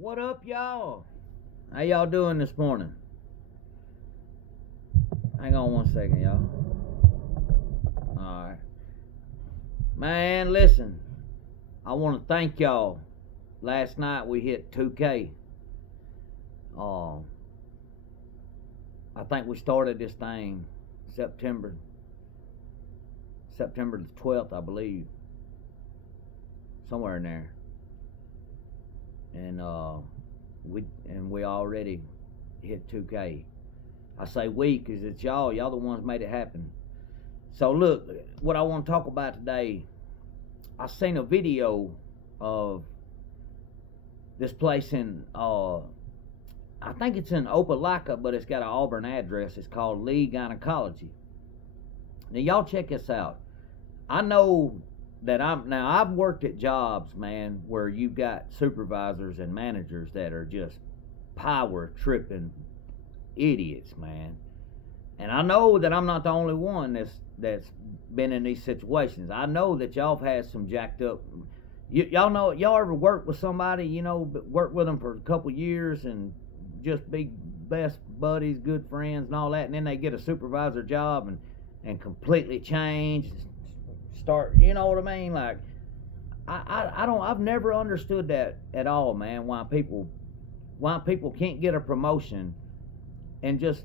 What up, y'all? How y'all doing this morning? Hang on one second, y'all. Alright. Man, listen. I want to thank y'all. Last night we hit 2K. I think we started this thing September the 12th, I believe. Somewhere in there. And we already hit 2K. I say we because it's y'all the ones made it happen. So look, what I want to talk about today, I seen a video of this place in I think it's in Opelika, but it's got an Auburn address. It's called Lee Gynecology. Now y'all check this out. I know that I've worked at jobs, man, where you've got supervisors and managers that are just power tripping idiots, man. And I know that I'm not the only one that's been in these situations. I know that y'all have had some jacked up. Y'all know, y'all ever work with somebody, work with them for a couple years and just be best buddies, good friends and all that, and then they get a supervisor job and completely change, start, you know what I mean? Like, I've never understood that at all, man. Why people can't get a promotion and just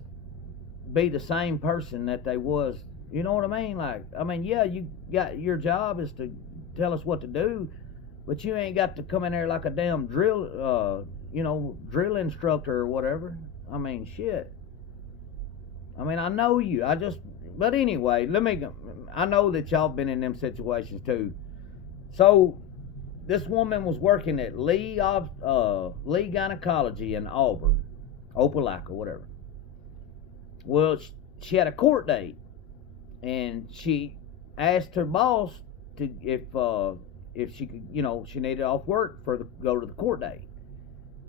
be the same person that they was. You know what I mean? Like, yeah, you got, your job is to tell us what to do, but you ain't got to come in there like a damn drill instructor or whatever. Shit. I know you. But anyway, I know that y'all been in them situations too. So, this woman was working at Lee Gynecology in Auburn, Opelika, whatever. Well, she had a court date, and she asked her boss to if she could, she needed off work go to the court date.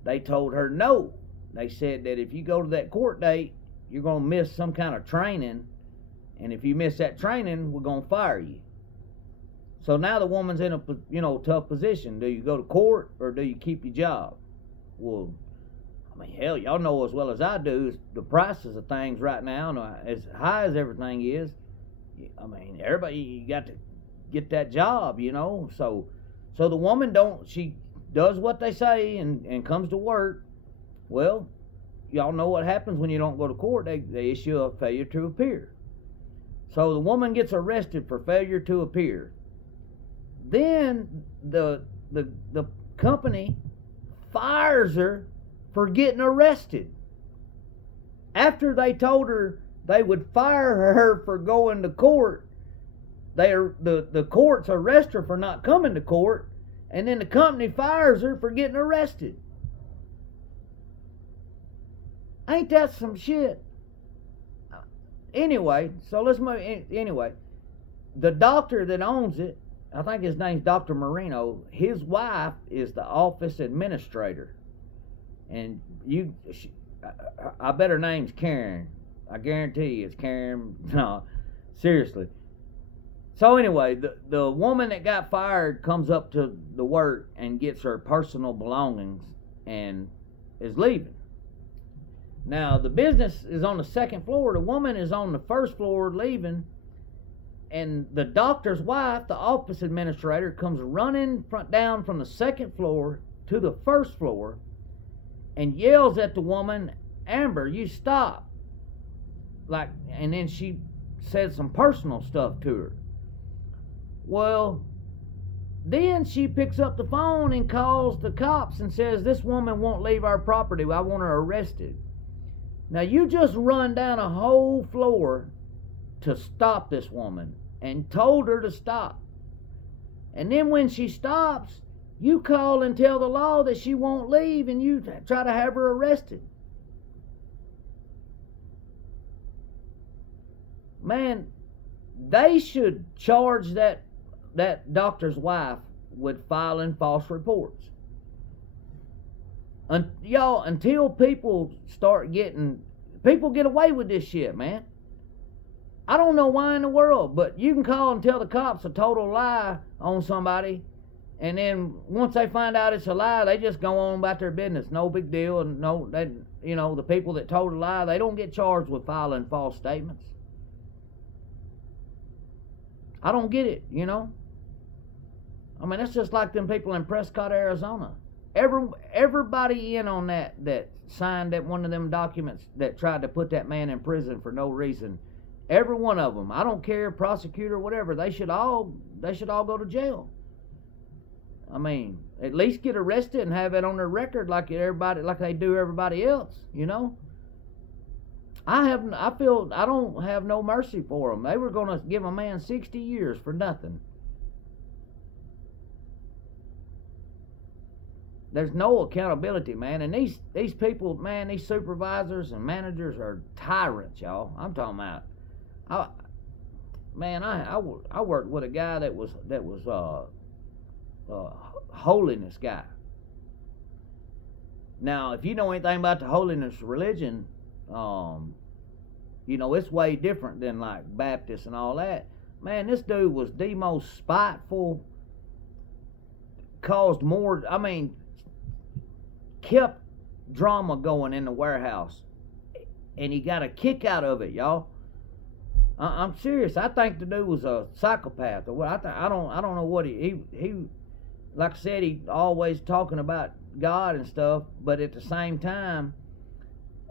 They told her no. They said that if you go to that court date, you're gonna miss some kind of training, and if you miss that training, we're gonna fire you. So now the woman's in a tough position. Do you go to court or do you keep your job? Well, hell, y'all know as well as I do, the prices of things right now, as high as everything is, everybody, you got to get that job, So the woman she does what they say and comes to work. Well, y'all know what happens when you don't go to court. They issue a failure to appear. So the woman gets arrested for failure to appear. Then the company fires her for getting arrested. After they told her they would fire her for going to court, the courts arrest her for not coming to court, and then the company fires her for getting arrested. Ain't that some shit? Anyway, so let's move. Anyway, the doctor that owns it, I think his name's Dr. Marino, his wife is the office administrator. And I bet her name's Karen. I guarantee you it's Karen. No, seriously. So anyway, the woman that got fired comes up to the work and gets her personal belongings and is leaving. Now, the business is on the second floor. The woman is on the first floor leaving. And the doctor's wife, the office administrator, comes running down from the second floor to the first floor and yells at the woman, "Amber, you stop." And then she said some personal stuff to her. Well, then she picks up the phone and calls the cops and says, "This woman won't leave our property. I want her arrested." Now, you just run down a whole floor to stop this woman and told her to stop. And then when she stops, you call and tell the law that she won't leave and you try to have her arrested. Man, they should charge that doctor's wife with filing false reports. Until people get away with this shit, man. I don't know why in the world, but you can call and tell the cops a total lie on somebody, And then once they find out it's a lie, they just go on about their business. No big deal. And no, they, the people that told a lie, they don't get charged with filing false statements. I don't get it. I mean, it's just like them people in Prescott, Arizona. Everybody in on that signed that one of them documents that tried to put that man in prison for no reason. Every one of them. I don't care, prosecutor, whatever. They should all go to jail. I mean, at least get arrested and have it on their record like they do everybody else. I feel I don't have no mercy for them. They were going to give a man 60 years for nothing. There's no accountability, man. And these people, man, these supervisors and managers are tyrants, y'all. I'm talking about. I worked with a guy that was holiness guy. Now, if you know anything about the holiness religion, it's way different than like Baptists and all that. Man, this dude was the most spiteful, caused more, kept drama going in the warehouse. And he got a kick out of it, y'all. I'm serious. I think the dude was a psychopath or what. I don't know what he like I said, he always talking about God and stuff, but at the same time,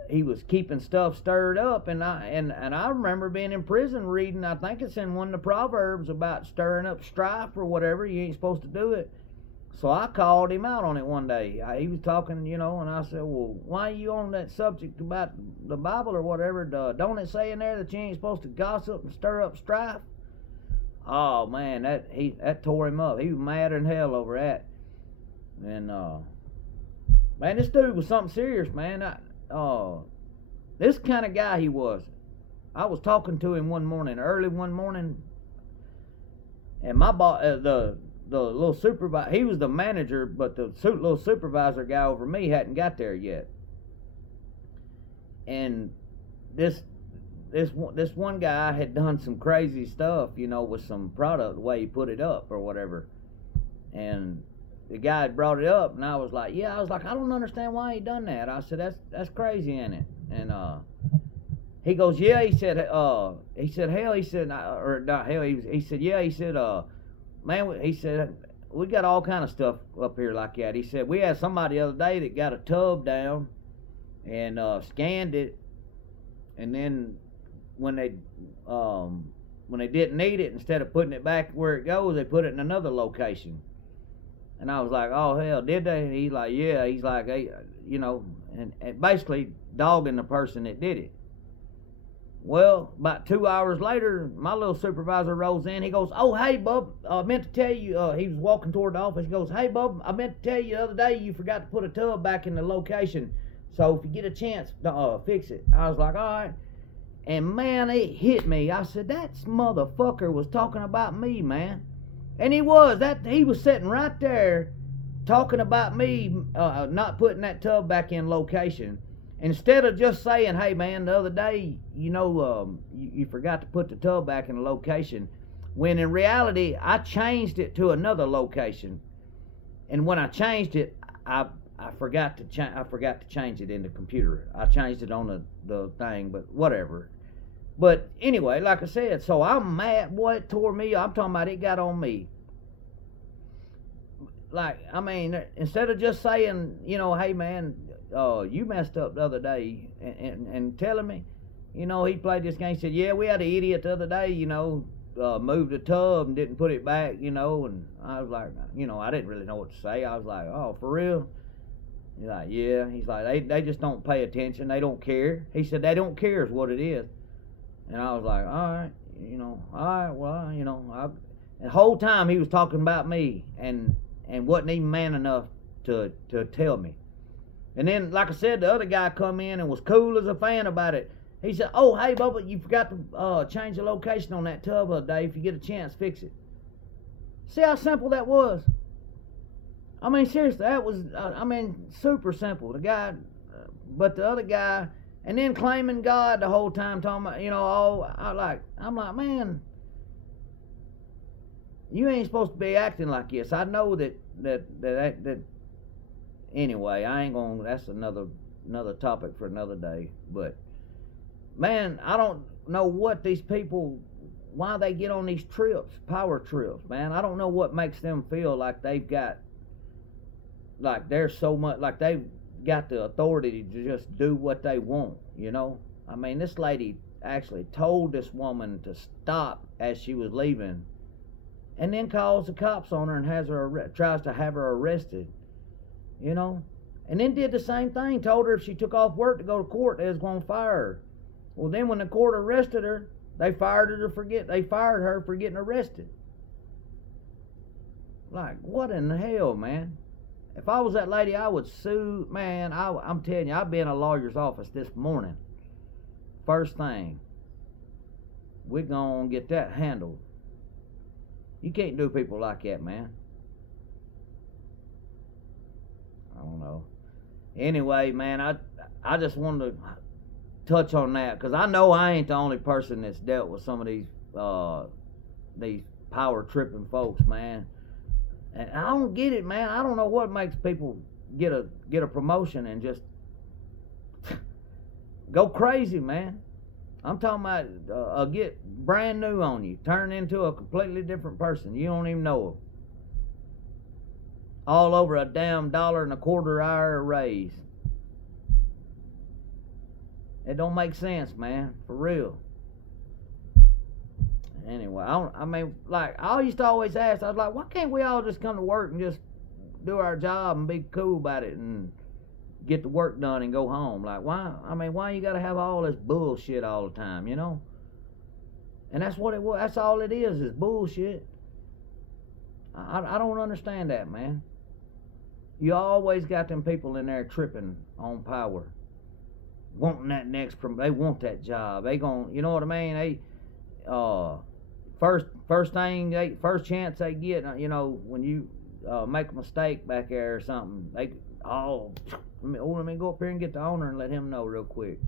he was keeping stuff stirred up. And I remember being in prison reading, I think it's in one of the Proverbs about stirring up strife or whatever. You ain't supposed to do it. So I called him out on it one day. He was talking, and I said, well, why are you on that subject about the Bible or whatever? Don't it say in there that you ain't supposed to gossip and stir up strife? Oh, man, that tore him up. He was madder than hell over that. And, man, this dude was something serious, man. This kind of guy he was. I was talking to him early one morning, and my boss, the little supervisor, he was the manager, but the little supervisor guy over me hadn't got there yet. And this one guy had done some crazy stuff, with some product, the way he put it up or whatever. And the guy had brought it up, and I was like, I don't understand why he done that. I said, that's crazy, ain't it? And he goes, yeah. He said, hell. He said, or not hell. He said, yeah. He said, man, he said, we got all kind of stuff up here like that. He said, we had somebody the other day that got a tub down and scanned it, and then when they didn't need it, instead of putting it back where it goes, they put it in another location. And I was like, oh hell, did they? And he's like, yeah. He's like, hey, and basically dogging the person that did it. Well, about 2 hours later, my little supervisor rolls in. He goes, oh, hey, bub, I meant to tell you, he was walking toward the office. He goes, hey, bub, I meant to tell you the other day you forgot to put a tub back in the location. So if you get a chance, fix it. I was like, all right. And, man, it hit me. I said, that motherfucker was talking about me, man. And he was. He was sitting right there talking about me not putting that tub back in location. Instead of just saying, hey, man, the other day, you forgot to put the tub back in the location. When in reality, I changed it to another location. And when I changed it, I forgot to change it in the computer. I changed it on the thing, but whatever. But anyway, like I said, so I'm mad. Boy, it tore me. I'm talking about it got on me. Like, instead of just saying, hey, man, you messed up the other day, and telling me, he played this game. He said, yeah, we had an idiot the other day, moved the tub and didn't put it back, and I was like, I didn't really know what to say. I was like, oh, for real? He's like, yeah. He's like, they just don't pay attention. They don't care. He said, they don't care is what it is. And I was like, all right, well, the whole time he was talking about me and wasn't even man enough to tell me. And then, like I said, the other guy come in and was cool as a fan about it. He said, oh, hey, Bubba, you forgot to change the location on that tub the other day. If you get a chance, fix it. See how simple that was? Seriously, that was, super simple. The guy, but the other guy, and then claiming God the whole time, talking about, I'm like, man, You ain't supposed to be acting like this. I know that anyway, I ain't gonna, that's another topic for another day. But man, I don't know what these people, why they get on these trips, power trips, man. I don't know what makes them feel like they've got, like they're so much, like they've got the authority to just do what they want, you know. I mean, this lady actually told this woman to stop as she was leaving, and then calls the cops on her and has her tries to have her arrested, you know. And then did the same thing, told her if she took off work to go to court, they was going to fire her. Well, then when the court arrested her, they fired her for getting arrested. Like, what in the hell, man? If I was that lady, I would sue, man. I'm telling you, I'd be in a lawyer's office this morning. First thing, we're going to get that handled. You can't do people like that, man. I don't know. Anyway, man, I just wanted to touch on that, because I know I ain't the only person that's dealt with some of these power tripping folks, man. And I don't get it, man. I don't know what makes people get a promotion and just go crazy, man. I'm talking about get brand new on you, turn into a completely different person. You don't even know them. All over a damn $1.25 hour raise. It don't make sense, man. For real. Anyway, I mean, like, I used to always ask, I was like, why can't we all just come to work and just do our job and be cool about it and get the work done and go home? Like, why you gotta have all this bullshit all the time, you know? And that's what it was. That's all it is bullshit. I don't understand that, man. You always got them people in there tripping on power, wanting that next they want that job. They gon', you know what I mean? They first chance they get, you know, when you make a mistake back there or something, they let me go up here and get the owner and let him know real quick.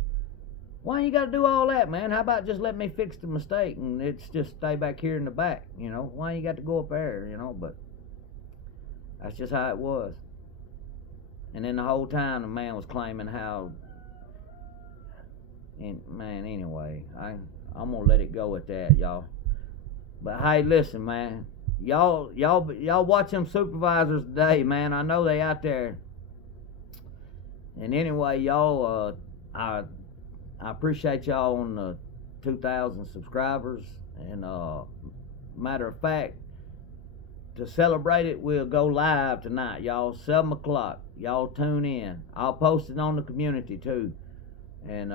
Why you gotta do all that, man? How about just let me fix the mistake and it's just stay back here in the back, you know? Why you got to go up there, you know? But that's just how it was. And then the whole time the man was claiming how, and man, anyway, I'm gonna let it go at that, y'all. But hey, listen, man, y'all watch them supervisors today, man. I know they out there. And anyway, y'all, I appreciate y'all on the 2,000 subscribers. And matter of fact, to celebrate it, we'll go live tonight, y'all, 7 o'clock. Y'all tune in. I'll post it on the community too. And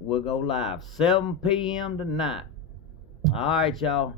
we'll go live 7 p.m. tonight. All right, y'all.